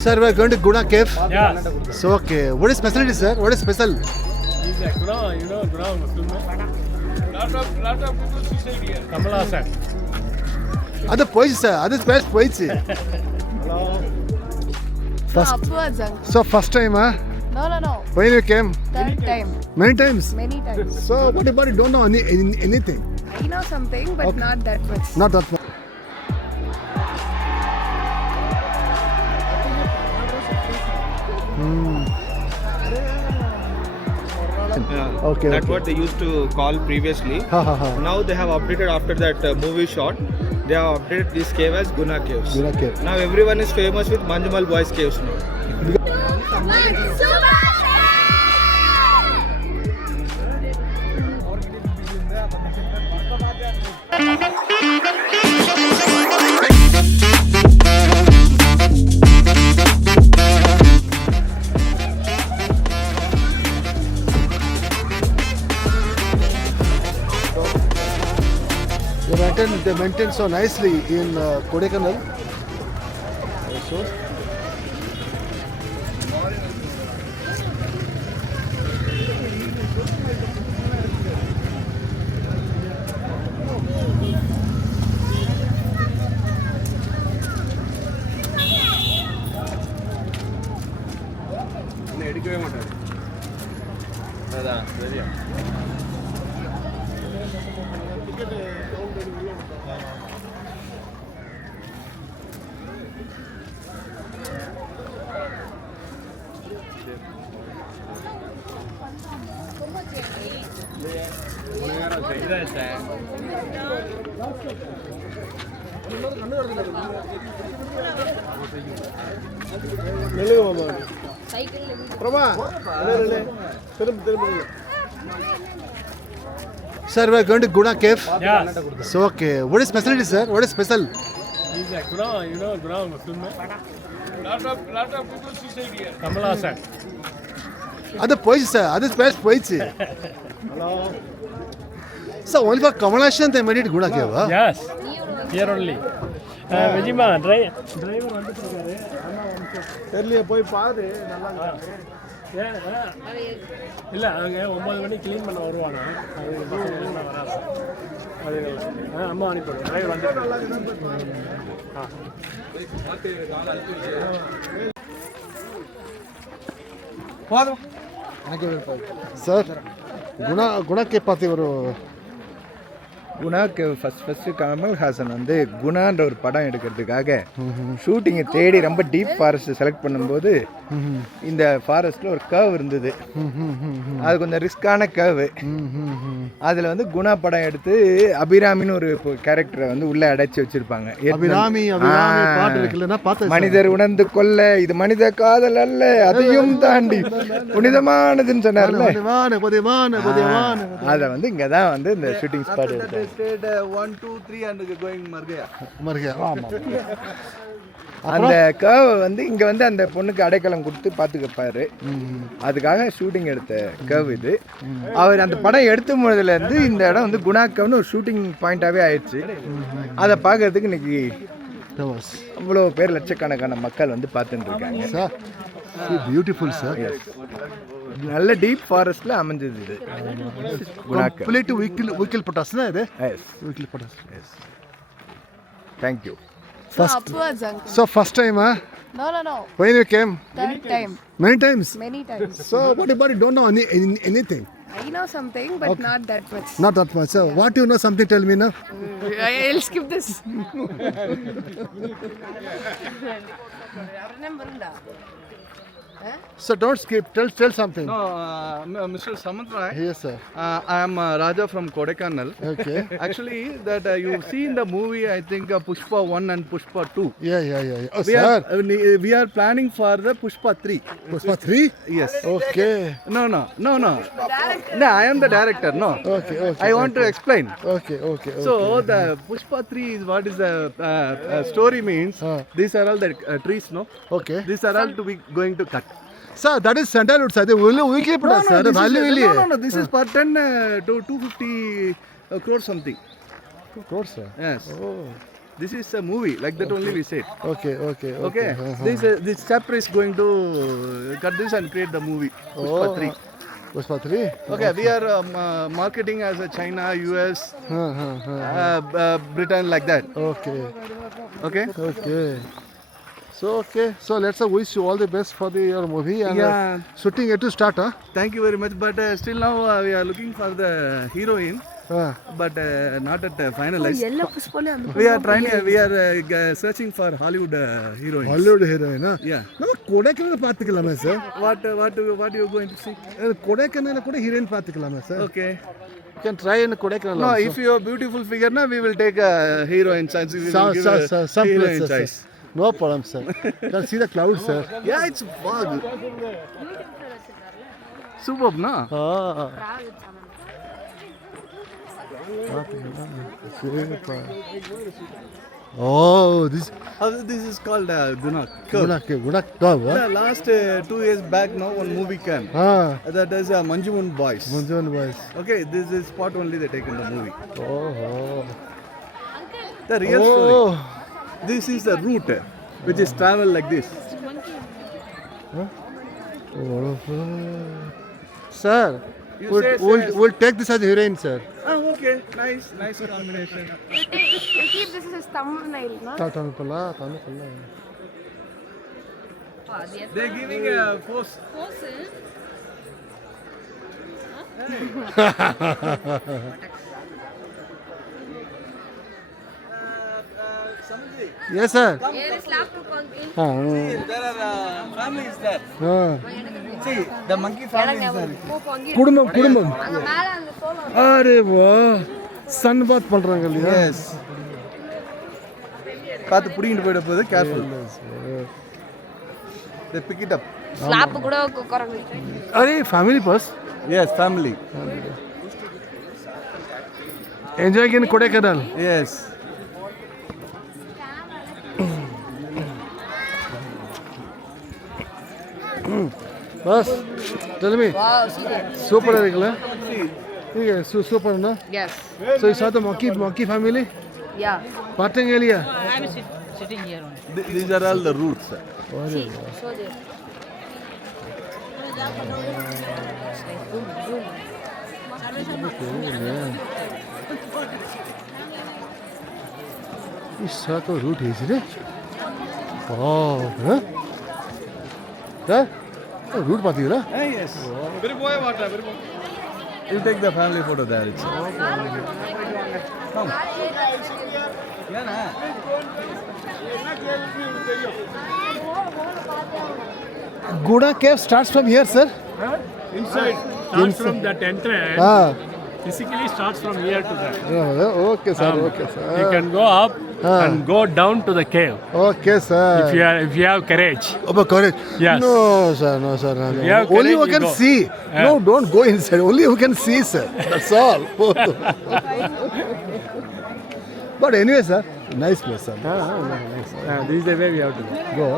Sir, we are going to Guna Cave. Yes. So, okay. What is specialty, sir? What is special? He's a Guna, Guna Muslim. Lot of people suicide here. Kamal Hassan. Other poets, sir. Other best poets. So, first time, huh? No. When you came? Third time. Many times. Many times. So, what about you don't know anything? I know something, but Okay. not that much. Not that much. Okay, That's okay. what they used to call previously. Ha ha ha. Now they have updated after that movie shot. They have updated this cave as Guna Caves. Guna Cave. Now everyone is famous with Manjumal Boys Caves now. They maintain so nicely in Kodaikanal. Also. Sir, we are going to Guna Cave. Yes. So, okay. What is specialty, sir? What is special? He's a Guna, Guna Muslim. Lot of people suicide here. Kamal Hassan. Other poets, sir. Other best poets. So, only for Kamal Hassan they made it Guna Cave, huh? Yes. Here only. Vijima, driver வந்துட்டு இருக்காரு. தெரியல போய் பாரு இல்ல அங்க 9 மணி clean பண்ண வருவாங்க. அது பசங்க நான் வராது. அது அம்மா அனுப்பிடுறேன். டிரைவர் வந்து Sir, Guna Cave பார்த்து ஒரு குணாக்கு ஃபர்ஸ்ட் கமல்ஹாசன் வந்து குணான்ற ஒரு படம் எடுக்கிறதுக்காக ஷூட்டிங்கை தேடி ரொம்ப டீப் ஃபாரஸ்ட் செலக்ட் பண்ணும்போது இந்த ஃபாரஸ்ட்டில் ஒரு கர்வ் இருந்தது. அது கொஞ்சம் ரிஸ்கான கர்வு. அதில் வந்து குணா படம் எடுத்து அபிராமின்னு ஒரு கேரக்டரை வந்து உள்ளே அடைச்சி வச்சுருப்பாங்க. அபிராமி பாட்டு இருக்குல்லன்னா பார்த்து மனிதர் உணர்ந்து கொள்ள இது மனித காதல் அல்ல அதையும் தாண்டி புனிதமானதுன்னு சொன்னார்ல, அதை வந்து இங்கே தான் வந்து இந்த ஷூட்டிங் ஸ்பாட் எடுத்தாங்க. 1 2 3 and going Margaya. அந்த கர்வ் வந்து இங்க வந்து அந்த பொண்ணுக்கு அடைக்கலம் கொடுத்து பாத்துக்கப்பாரு. அதுக்காக ஷூட்டிங் எடுத்த கர்வ் இது. அவர் அந்த படம் எடுத்த முதல்ல இருந்து இந்த இடம் வந்து குணா கர்வ்னு ஒரு ஷூட்டிங் பாயிண்டாவே ஆயிடுச்சு. அதை பார்க்கறதுக்கு இன்னைக்கு அவ்வளோ பேர் லட்சக்கணக்கான மக்கள் வந்து பார்த்துட்டு இருக்காங்க. Beautiful sir. நல்ல டீப் ஃபாரஸ்ட்ல அமைஞ்சது இது. Complete vehicle potas na ide? Yes. Vehicle potas. Yes. Thank you. Upwards, uncle. So first time, huh? No. When you came? Third time. Many times. Many times. So what about you don't know anything? I know something, but not that much. Not that much. So what you know something tell me now? I'll skip this. So don't skip. Tell something. No, Mr. Samant Rai. Yes, sir. I am Raja from Kodaikanal. Okay. Actually, that you see in the movie, I think Pushpa 1 and Pushpa 2. Yeah. Oh, We sir. we are planning for the Pushpa 3. Pushpa 3? Yes. Okay. No. No, I am the director. No. Okay. I want to explain. Okay. So the Pushpa 3 is what is the story means. These are all the trees, no? Okay. These are all to be going to cut. Sir, that is sandalwood, sir. They will weekly put us, sir. No, this is per 10 to 250 crores something. 2 crores, sir. Yes. Oh. This is a movie, like that only we said. Okay. Okay. This chapter is going to cut this and create the movie. Pushpa 3. Pushpa 3? Okay, we are marketing as a China, US, Britain, like that. Okay. Okay. So let's wish you all the best for your movie and Yeah. shooting yet to start, huh? Thank you very much. But still now we are looking for the heroine, but not at finalized. எல்லா புஷ்பலையும் அந்த We are trying. We are searching for Hollywood heroines. Hollywood heroine, huh? Yeah. நம்ம கொடைக்கானல் பார்த்துக்கலாமே sir? What you going to see? கொடைக்கானல்ல கூட heroine பார்த்துக்கலாமே சார்? Okay. You can try in Kodaikanal. No, if you are beautiful figure, now we will take a heroine chance. We will give a some heroine places, choice. sir. No problem, sir. You can see the clouds, sir. Yeah, it's fog. Superb, no? Oh, this This is called Gunak. Gunak Curve, huh? The last 2 years back now, one movie came. That is Manjumun Boys. Manjuan boys. Okay, this is spot only they take in the movie. Oh. The real story. This is the route which is travel like this. Sir, You say, we'll take this as heroine, sir. Okay, nice combination. You keep this as a thumbnail, no? They're giving a pose. Yes, sir. There are families there. See, the monkey family is there. குடும்பம் அங்க மேல அந்த சோளம் array வா Sun பாத் பண்றாங்க இல்லையா? Yes. பார்த்து புடிங்கிட்டு போயிட போகுது, careful. They pick it up. Slab கூட குக்கறாங்க. அரே family bus. Yes, family. Enjoy in Kodaikanal. Yes. Boss, tell me. Wow, Super இருக்குல்ல? Okay, super na? yes. So you saw the monkey family? Yeah. Parting area? I'm sitting here only. These are all the roots. See, show there. This circle route is it? Wow, huh? Huh? Route பாத்தீங்களா? Yes. You take the family photo there. It's come. Guda cave starts from here, sir. Inside. Starts from that entrance. Physically starts from here to there. Okay, sir. Okay, sir. You can go up and go down to the cave Okay, sir. if you have courage. Oh, courage. Yes. No, sir. No, sir. No. You have Only you courage, can you go. see. No, don't go inside. Only you can see, sir. That's all. But anyway, sir. Nice place, sir. Nice. This is the way we have to go. Go.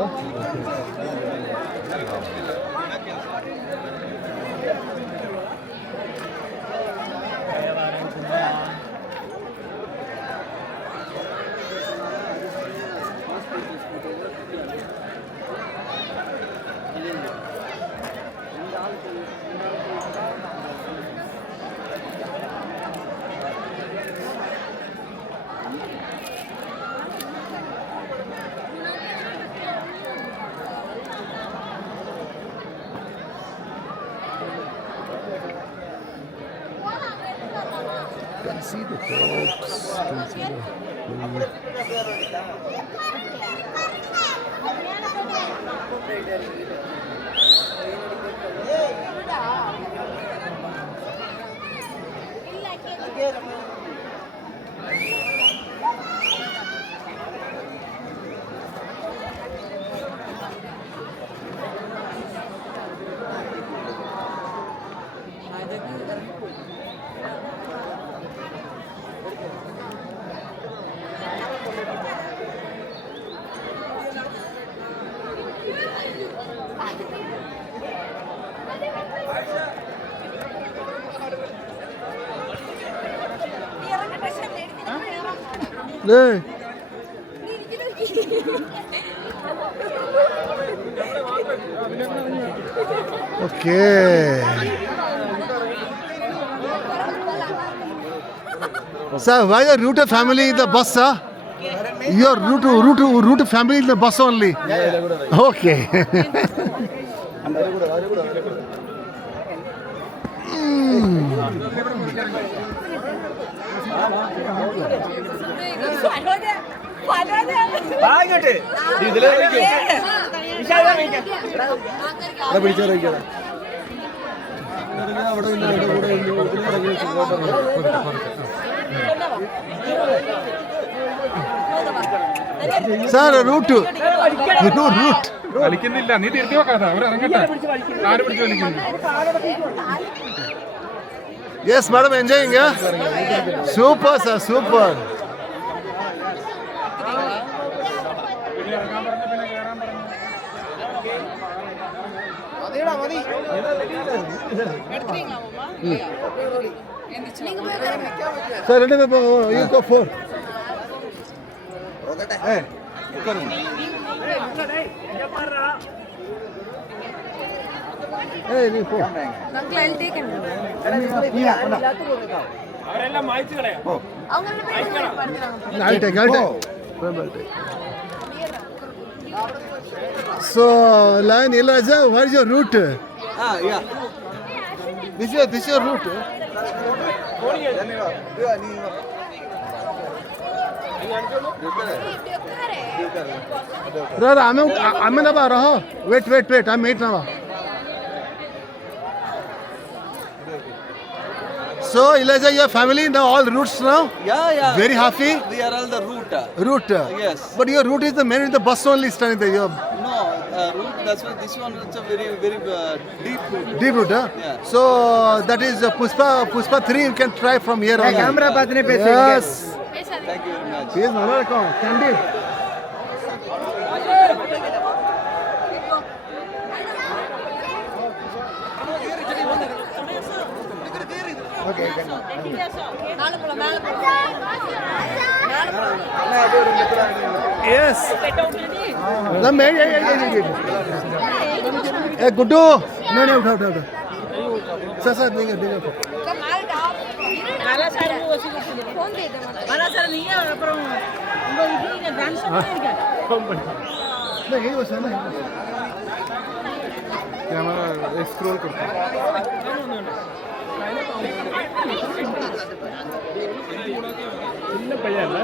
Can see the tops. Can see the. Hey, Okay. Sir, why your root family in the bus, sir? Your root family in the bus only. Okay. Sir, root. വലിക്കുന്നില്ല, നീ തിരുത്തി വെക്കാത്ത അവർ ഇറങ്ങട്ടെ. ആര് പിടിച്ചു വലിക്കുന്നു? Yes, madam, enjoying, yeah? Super, sir, super. Sir, you go for. Hey, hey, you go. Uncle, I'll take him. അവരെല്ലാം മായ്ച്ചു കളയാം. I'll take. So, Lion Elijah, what is your route? Yeah. This is your route. Brother, I'm in the bar. Wait. I'm waiting now. So, Elijah, your family in the all routes now? Yeah. Very happy? We are all the route. Route? Yes. But your route is the main in the bus only standing there. No, route. That's why this one is a very deep route. Deep route, huh? Yeah. So, that is Puspa 3, you can try from here on. Camera pathne pe Yes. Thank you very much. Yes, Malaka. Candid. Okay, you can go. Yes. Hey, Guddu. No, uठा. Sir, देंगे. माला साड़ी में वैसे phone दे दे मतलब माला साड़ी नहीं है पर उनको इतनी dance नहीं है नहीं, यही बस है ना. कैमरा स्क्रॉल करता है. చిన్న పయ్యన్న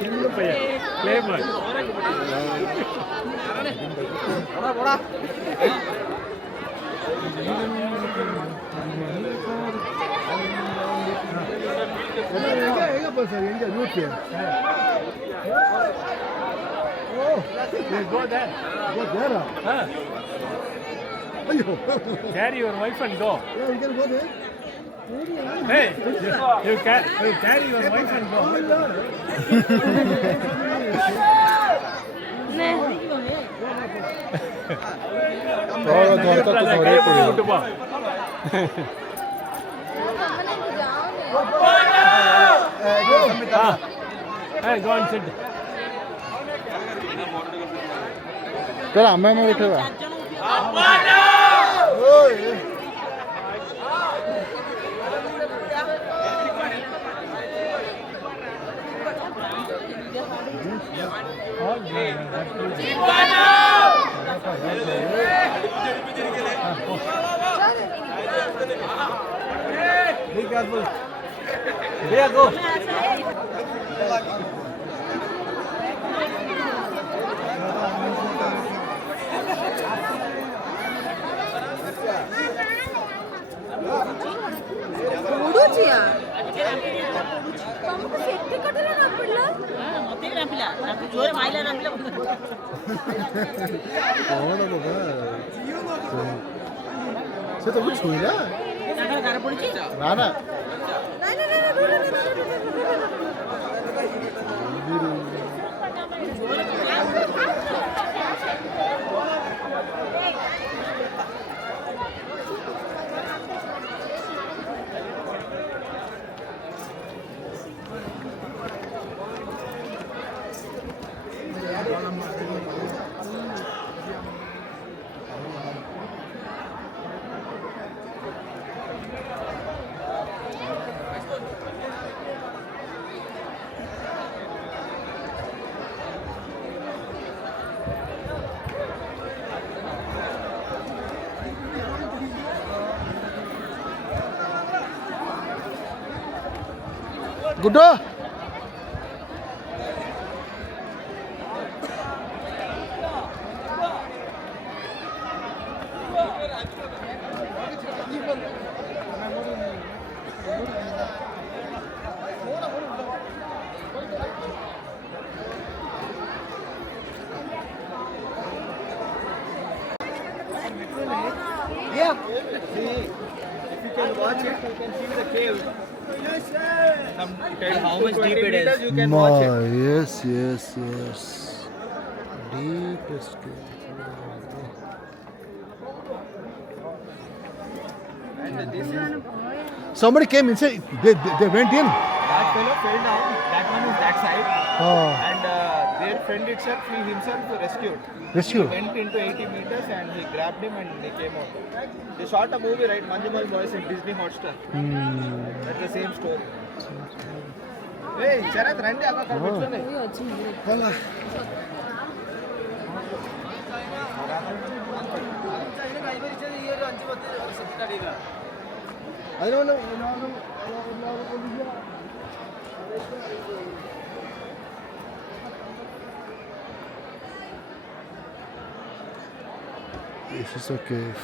చిన్న పయ్య play boy Route here. Oh, go there go there. Ayyo. carry your wife and go Yeah, we can go there. hey you carry your wife and go விட்டு போ hey go and sit चल हमें में उठेगा. Be careful. Here, go. ఉడుచియా తమకు set కట్టలే నా పిల్ల మొత్తం రాపిలా నాకు జోరే మాయిలా రాపిలా से तो कुछ हुई ना. घर पड़ी ना. Guddu? If you can watch it, you can see the cave. How much deep it is? You can watch it. Yes, yes, yes. Deepest cave. And this is Somebody came inside. They went in. that fellow fell down. That one is that side. Oh, And their friend itself, he himself rescued. rescue. He went into 80 meters and he grabbed him and he came out. They shot a movie, right? Manjumal Boys in Disney Hotstar. That's the same story. Hey, Sharath, randi akka kar kuchone. This is a cave.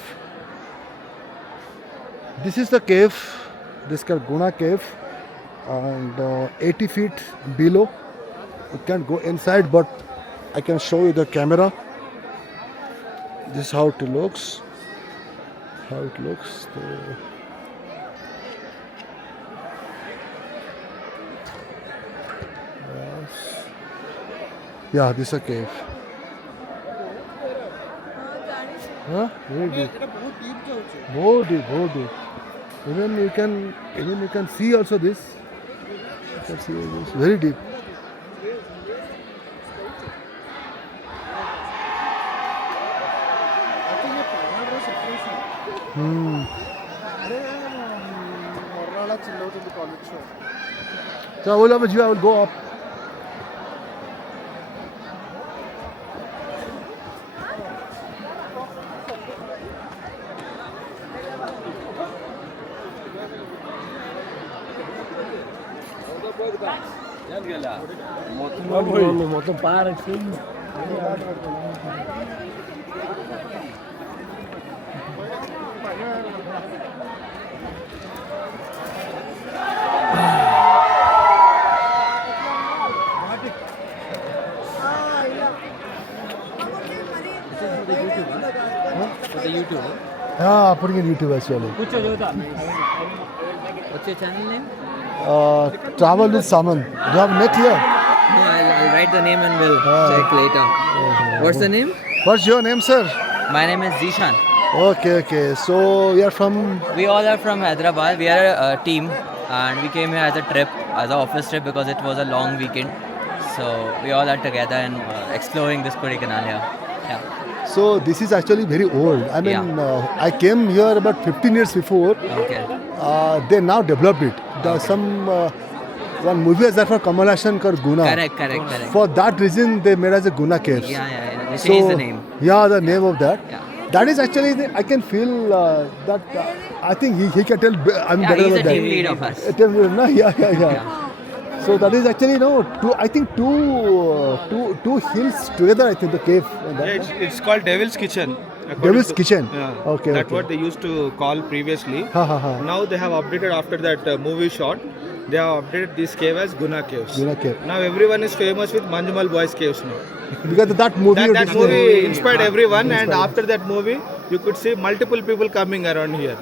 This is the cave. This is called Guna Cave, and 80 feet below. You can't go inside, but I can show you the camera. This is how it looks. How it looks. Yes. Yeah, this is a cave. Huh? Very deep. Very deep, very deep. Even you can see also this. You can see this. Very deep. So I will go up. మొత్తం పారక్షి Yeah, putting in YouTube actually. కూర్చో చదువుతా What's your channel name? Travel with Saman. Do you have net here? No, I'll write the name and we'll check later. What's the name? What's your name, sir? My name is Zishan. Okay, okay. So you are from. We all are from Hyderabad. We are a team and we came here as a trip, as an office trip because it was a long weekend. So we all are together and exploring this Kodaikanal here. Yeah. So this is actually very old. I mean, I came here about 15 years before. Okay. They now developed it. There's some one movie is there for Kamal Hassan called Guna. Correct. For that reason, they made as a Guna Caves. Yeah. They changed the name. Yeah, the name of that. Yeah. That is actually I can feel that I think he can tell. I'm Yeah, better he's than a that. team lead of us. A team leader, no? Yeah. So that is actually two hills together. I think the cave. And that, Yeah, it's called Devil's Kitchen. according Devil's to- Kitchen. Yeah. Okay, That's okay. what they used to call previously. Ha. Now they have updated after that movie shot. They have updated this cave as Guna Caves. Guna Cave. Now everyone is famous with Manjumal Boys Caves now. Because that movie. That movie inspired everyone, and after that movie, you could see multiple people coming around here.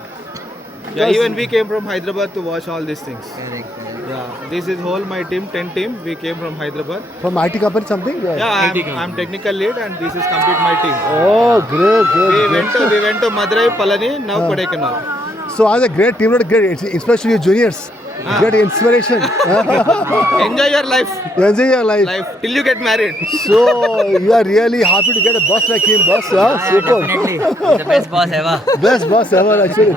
Yeah, even we came from Hyderabad to watch all these things. Correct. Yeah, this is whole my team, 10 team. We came from Hyderabad. From IT company something. Yeah, I'm technical lead, and this is complete my team. Oh, great. We went to Madurai, Palani, now Kodaikanal. So as a great team, great inspiration to your juniors. Great inspiration. Enjoy your life, Enjoy your life. till you get married. So you are really happy to get a boss like him, boss. Huh? Super. Definitely. He's the best boss ever. Best boss ever, actually.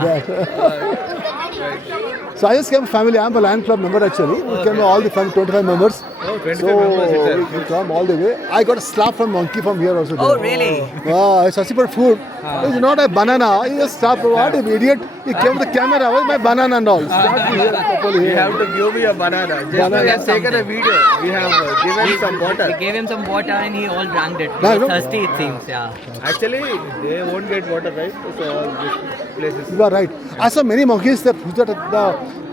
So I just came family. I'm a Lion Club member actually. We came all the family, 25 members. 25 So members itself. we come all the way. I got a slap from monkey from here also. Oh, really? Wow, it's such a food. It's not a banana. He just stopped. What an idiot! He came with the camera. Where's my banana and all? Start here, properly You here. have to give me a banana. Just Banana. we have taken a video. We have given some water. We gave him some water and he all drank it. No, He was no. thirsty, it seems. Yeah. Actually, they won't get water, right? So all these places. You are right. I saw many monkeys that the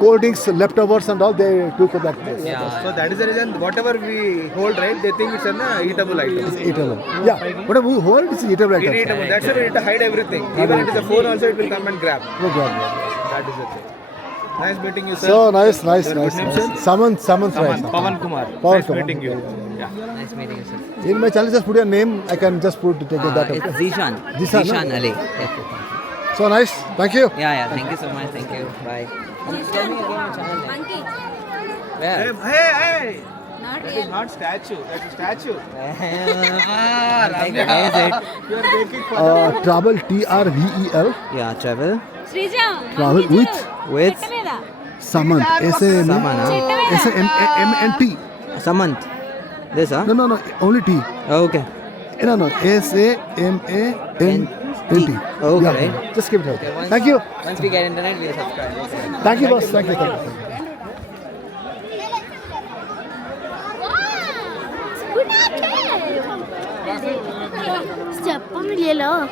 cold drinks, leftovers and all they took for that place. Yeah. So that is the reason whatever we hold, right? They think it's an eatable item. Eatable. Yeah. Whatever we hold, it's eatable item. Eatable. That's why we need to hide everything. Even if it's a phone, also it will come and grab. No problem. That is the thing. Nice meeting you, sir. So nice. Your good name, sir? Saman fries. Pawan Kumar. Pawan Nice Kumar. meeting you. Nice meeting you, sir. In my channel, just put your name. I can just put take that. It's Zishan. Zishan, no? Ali. Yes. So nice. Thank you. Yeah. Thank you so much. Thank you. Bye. Tell me again your channel. Monkey. Where? Hey! Not That is real. not statue. That's a statue. Is it? You are making fun. Travel TRVEL. Yeah, travel Srija. Travel with with చెట్టమీద. Saman. Samana. SAMNT. Samant. This, huh? No. Only T. Okay. No. SAMANT. Okay, Yeah. right. Just keep it out. Okay, Thank you. Once we get internet, we'll subscribe. Okay. Thank you, boss. Thank you. Step on yellow.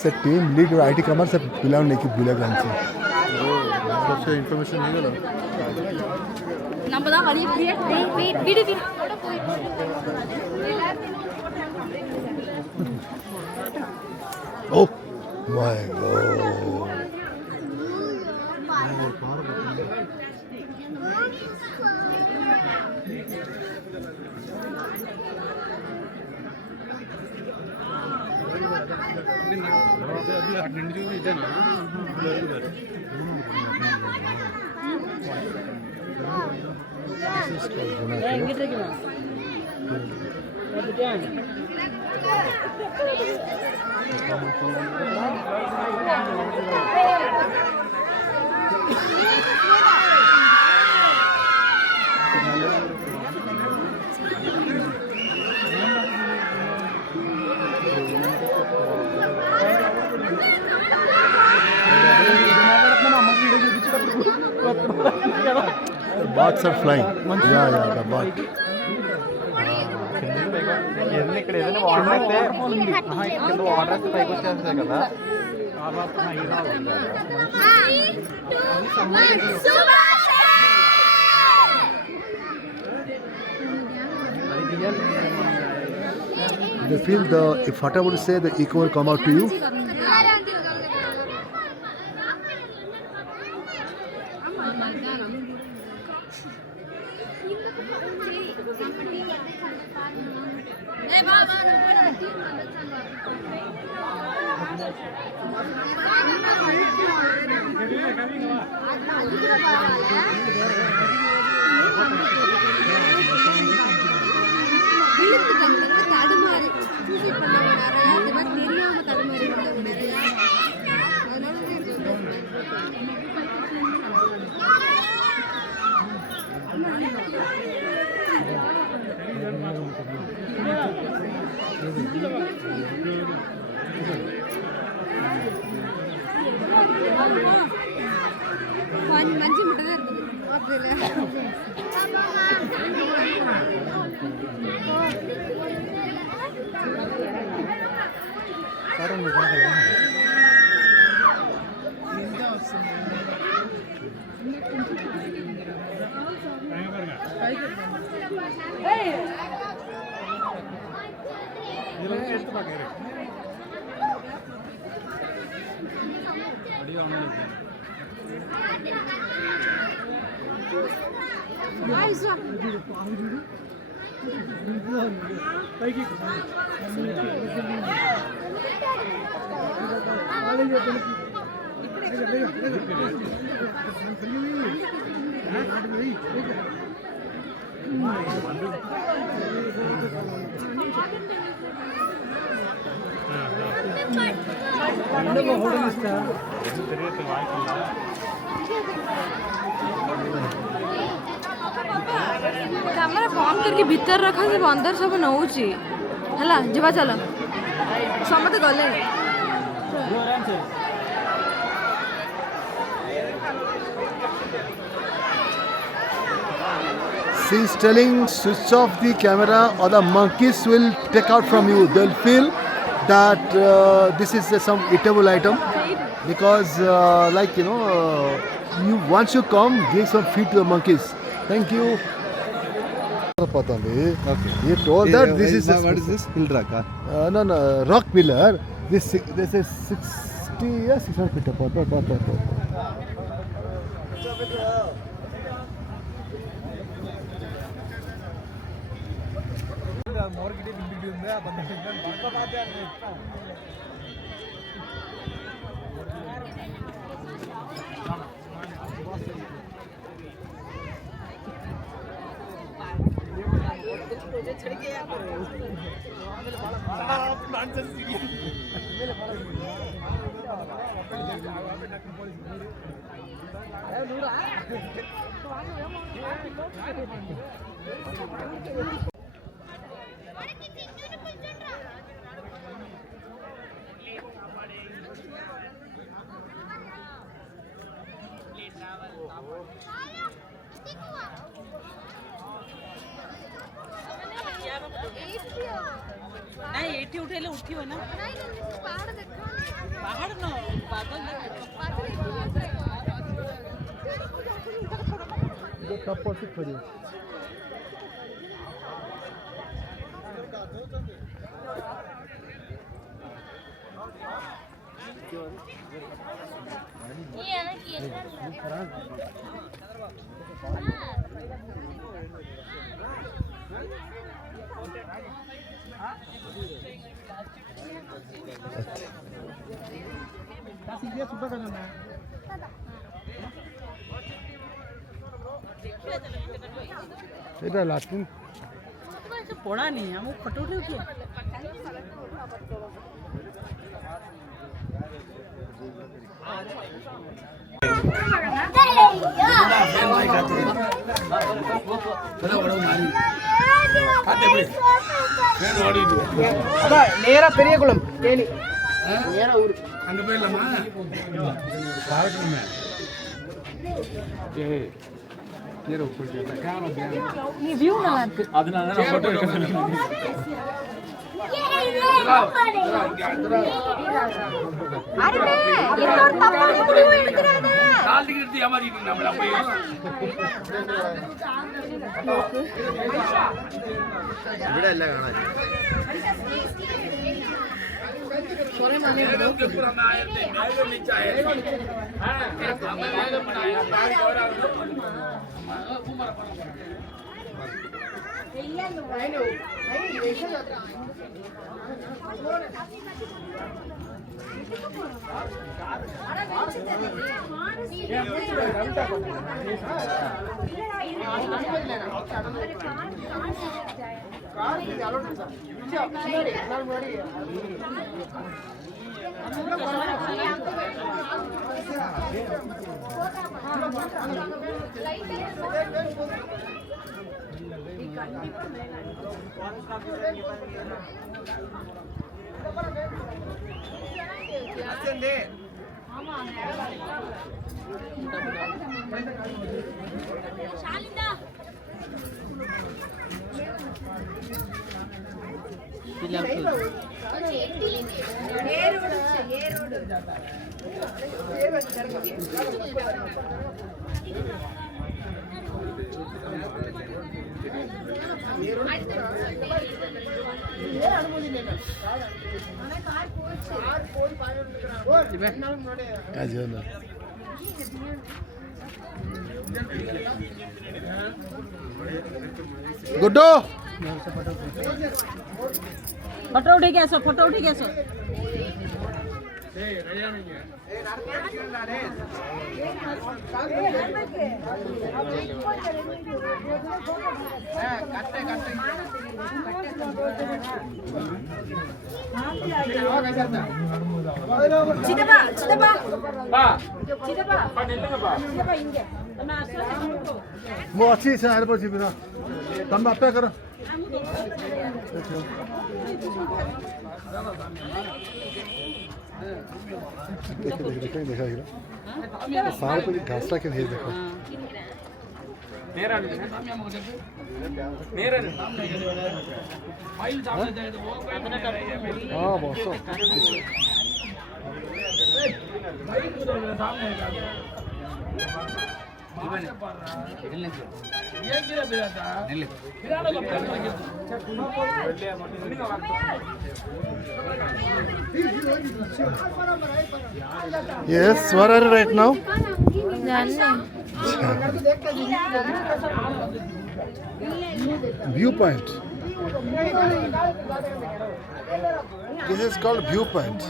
से team lead और IT कमर से पिलाव नहीं की भूले गए से सबसे information नहीं गला நம்ம தான் வழி வீடு Oh my god. The bats are flying. Yeah, the bat. ఇక్కడ ఏదైనా వాటర్ అయితే కింద వాటర్ అయితే పైకి వచ్చేస్తాయి కదా They feel if whatever you say, the echo will come out to you. தடுமாறி சூசைட் பண்ண நிறைய இந்த மாதிரி தெரியாம தடுமாறி வந்தவங்க மஞ்சு மட்டும் தான் இருக்குது कैमरा बंद करके भीतर रखा सब अंदर सब नौची हला जीवा चलो समते गले She's telling switch off the camera or the monkeys will take out from you. They'll feel that this is some eatable item because like you once you come give some feed to the monkeys. Thank you. Okay. He told that this is what is this? Hill rock. no rock pillar. This is 60 yeah 600 feet apart. नहीं 80 उठेले उठियो ना पहाड़ न बादल এটা lasting পড়া নেই আমি photo উঠে উঠে நேரா பெரிய குளம் தேனி அங்க போயிடலாமா நீ வியூ நல்லா இருக்கு அதனால நான் போட்டோ எடுக்கிறேன் ഇവിടെ എല്ലാം കാണാൻ गुड्डो फोटो उठे के ऐसा फोटो उठे के ऐसा கட்டை சிதப்பா சிதப்பா பா சிதப்பா பா நில்லுங்கப்பா சிதப்பா இங்க நம்ம அசோசியேட் म अच्छी से आएर पछि बिना तम अप्पे कर देखो देखो सारे पर घास के नहीं देखो நேரா நில்லுங்க நேரா நில்லுங்க हां boss Yes, where are you right now? Viewpoint. This is called viewpoint.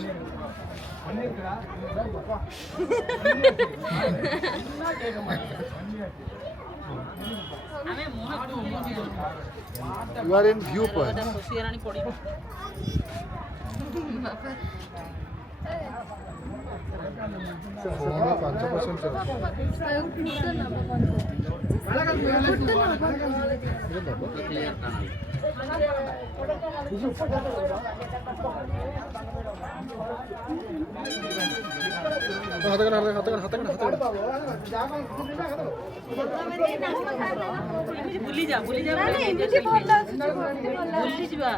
You are in viewpoint. ବୁଲି ଯା ବୁଲି ଯା ବୁଲି ଯିବା